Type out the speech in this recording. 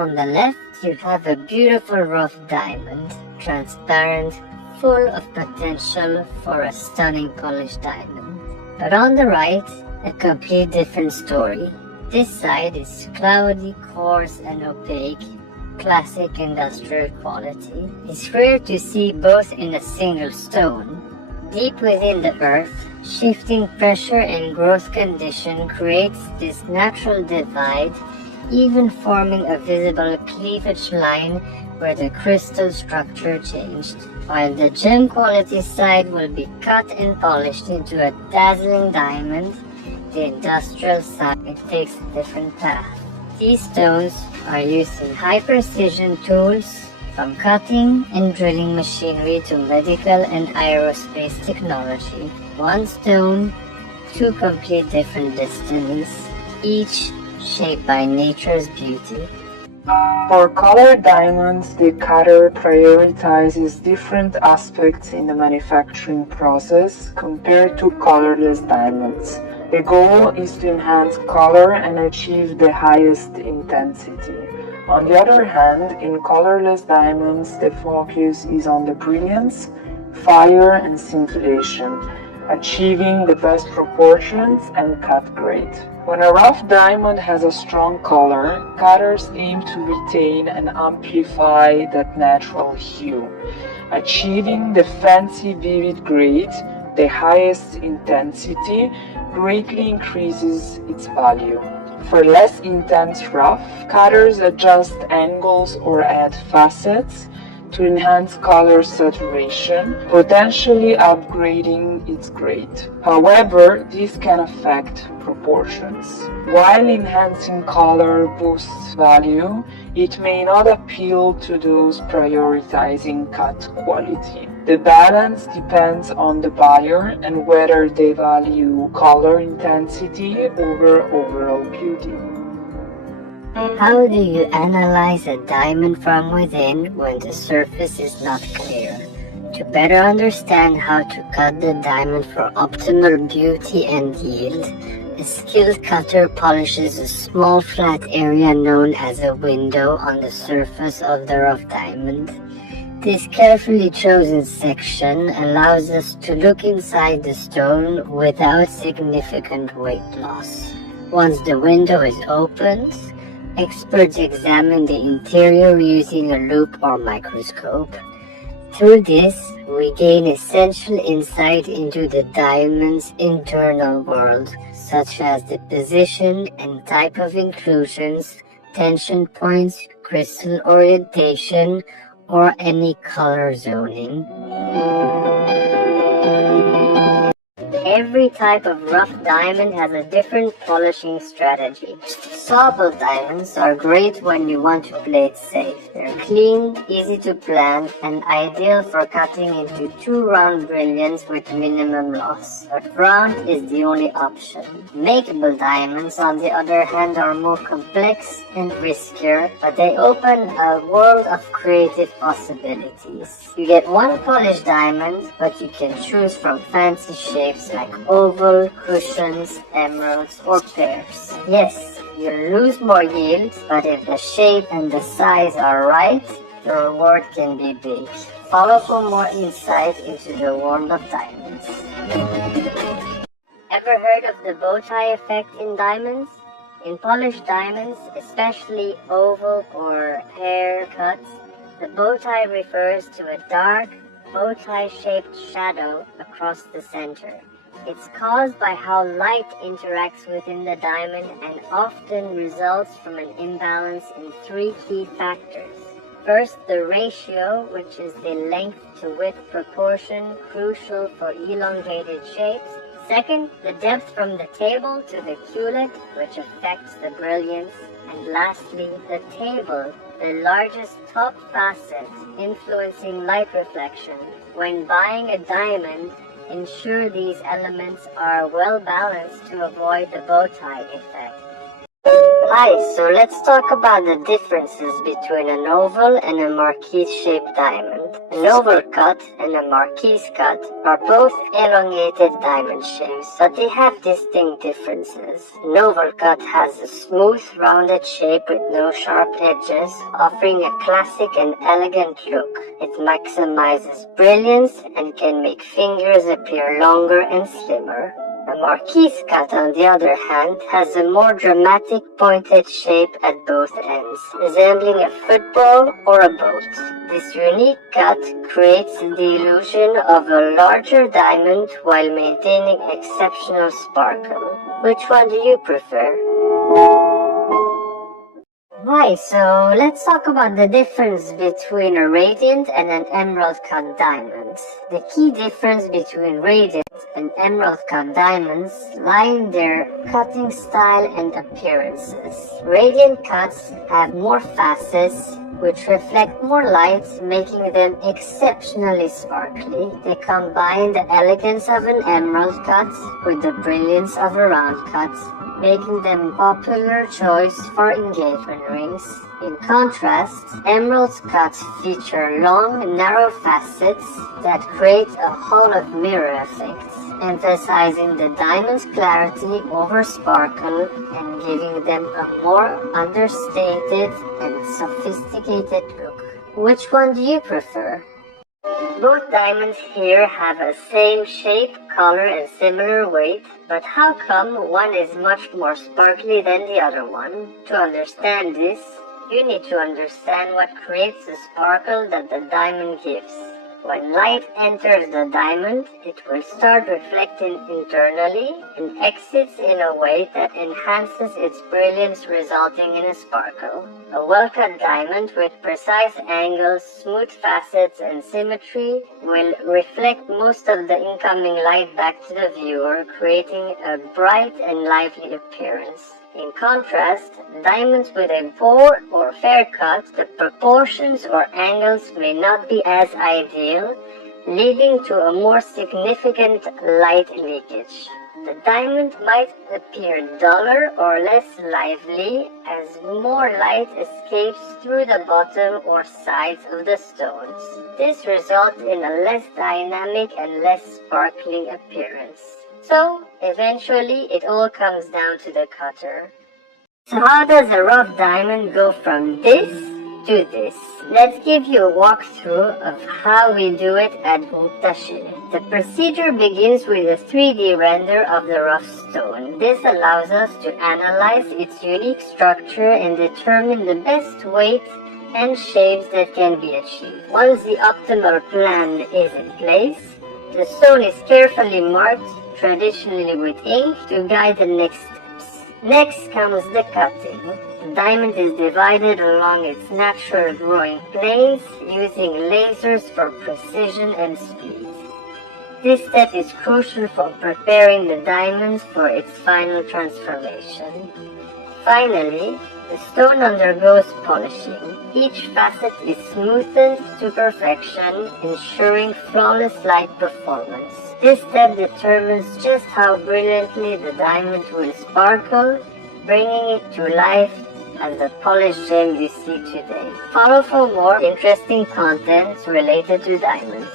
On the left, you have a beautiful rough diamond, transparent, full of potential for a stunning polished diamond. But on the right, a complete different story. This side is cloudy, coarse and opaque, classic industrial quality. It's rare to see both in a single stone. Deep within the earth, shifting pressure and growth condition creates this natural divide, even forming a visible cleavage line where the crystal structure changed. While the gem quality side will be cut and polished into a dazzling diamond, the industrial side takes a different path. These stones are used in high-precision tools, from cutting and drilling machinery to medical and aerospace technology. One stone, two complete different destinies, each shaped by nature's beauty. For colored diamonds, the cutter prioritizes different aspects in the manufacturing process compared to colorless diamonds. The goal is to enhance color and achieve the highest intensity. On the other hand, in colorless diamonds, the focus is on the brilliance, fire and scintillation, achieving the best proportions and cut grade. When a rough diamond has a strong color, cutters aim to retain and amplify that natural hue, achieving the fancy vivid grade. The highest intensity greatly increases its value. For less intense rough, cutters adjust angles or add facets to enhance color saturation, potentially upgrading its grade. However, this can affect proportions. While enhancing color boosts value, it may not appeal to those prioritizing cut quality. The balance depends on the buyer and whether they value color intensity over overall beauty. How do you analyze a diamond from within when the surface is not clear? To better understand how to cut the diamond for optimal beauty and yield, a skilled cutter polishes a small flat area known as a window on the surface of the rough diamond. This carefully chosen section allows us to look inside the stone without significant weight loss. Once the window is opened, experts examine the interior using a loupe or microscope. Through this, we gain essential insight into the diamond's internal world, such as the position and type of inclusions, tension points, crystal orientation, or any color zoning. Every type of rough diamond has a different polishing strategy. Sawable diamonds are great when you want to play it safe. They're clean, easy to blend, and ideal for cutting into 2 round brilliance with minimum loss. But round is the only option. Makeable diamonds, on the other hand, are more complex and riskier, but they open a world of creative possibilities. You get one polished diamond, but you can choose from fancy shapes like oval, cushions, emeralds, or pears. Yes, you lose more yield, but if the shape and the size are right, the reward can be big. Follow for more insight into the world of diamonds. Ever heard of the bow tie effect in diamonds? In polished diamonds, especially oval or pear cuts, the bow tie refers to a dark, bow tie-shaped shadow across the center. It's caused by how light interacts within the diamond and often results from an imbalance in 3 key factors. First, the ratio, which is the length to width proportion crucial for elongated shapes. Second, the depth from the table to the culet, which affects the brilliance. And lastly, the table, the largest top facet influencing light reflection. When buying a diamond, ensure these elements are well balanced to avoid the bow tie effect. Hi, so let's talk about the differences between an oval and a marquise-shaped diamond. An oval cut and a marquise cut are both elongated diamond shapes, but they have distinct differences. An oval cut has a smooth, rounded shape with no sharp edges, offering a classic and elegant look. It maximizes brilliance and can make fingers appear longer and slimmer. A marquise cut, on the other hand, has a more dramatic pointed shape at both ends, resembling a football or a boat. This unique cut creates the illusion of a larger diamond while maintaining exceptional sparkle. Which one do you prefer? Right, so let's talk about the difference between a radiant and an emerald cut diamond. The key difference between radiant and emerald cut diamonds lie in their cutting style and appearances. Radiant cuts have more facets which reflect more light, making them exceptionally sparkly. They combine the elegance of an emerald cut with the brilliance of a round cut, making them a popular choice for engagement rings. In contrast, emerald cuts feature long, narrow facets that create a hall of mirror effect, emphasizing the diamond's clarity over sparkle and giving them a more understated and sophisticated look. Which one do you prefer? Both diamonds here have a same shape, color, and similar weight, but how come one is much more sparkly than the other one? To understand this, you need to understand what creates the sparkle that the diamond gives. When light enters the diamond, it will start reflecting internally and exits in a way that enhances its brilliance, resulting in a sparkle. A well-cut diamond with precise angles, smooth facets, and symmetry will reflect most of the incoming light back to the viewer, creating a bright and lively appearance. In contrast, diamonds with a poor or fair cut, the proportions or angles may not be as ideal, leading to a more significant light leakage. The diamond might appear duller or less lively as more light escapes through the bottom or sides of the stones. This results in a less dynamic and less sparkling appearance. So, eventually, it all comes down to the cutter. So how does a rough diamond go from this to this? Let's give you a walkthrough of how we do it at Montache. The procedure begins with a 3D render of the rough stone. This allows us to analyze its unique structure and determine the best weight and shapes that can be achieved. Once the optimal plan is in place, the stone is carefully marked, traditionally with ink, to guide the next steps. Next comes the cutting. The diamond is divided along its natural growing planes using lasers for precision and speed. This step is crucial for preparing the diamonds for its final transformation. Finally, the stone undergoes polishing. Each facet is smoothened to perfection, ensuring flawless light performance. This step determines just how brilliantly the diamond will sparkle, bringing it to life as the polished gem you see today. Follow for more interesting content related to diamonds.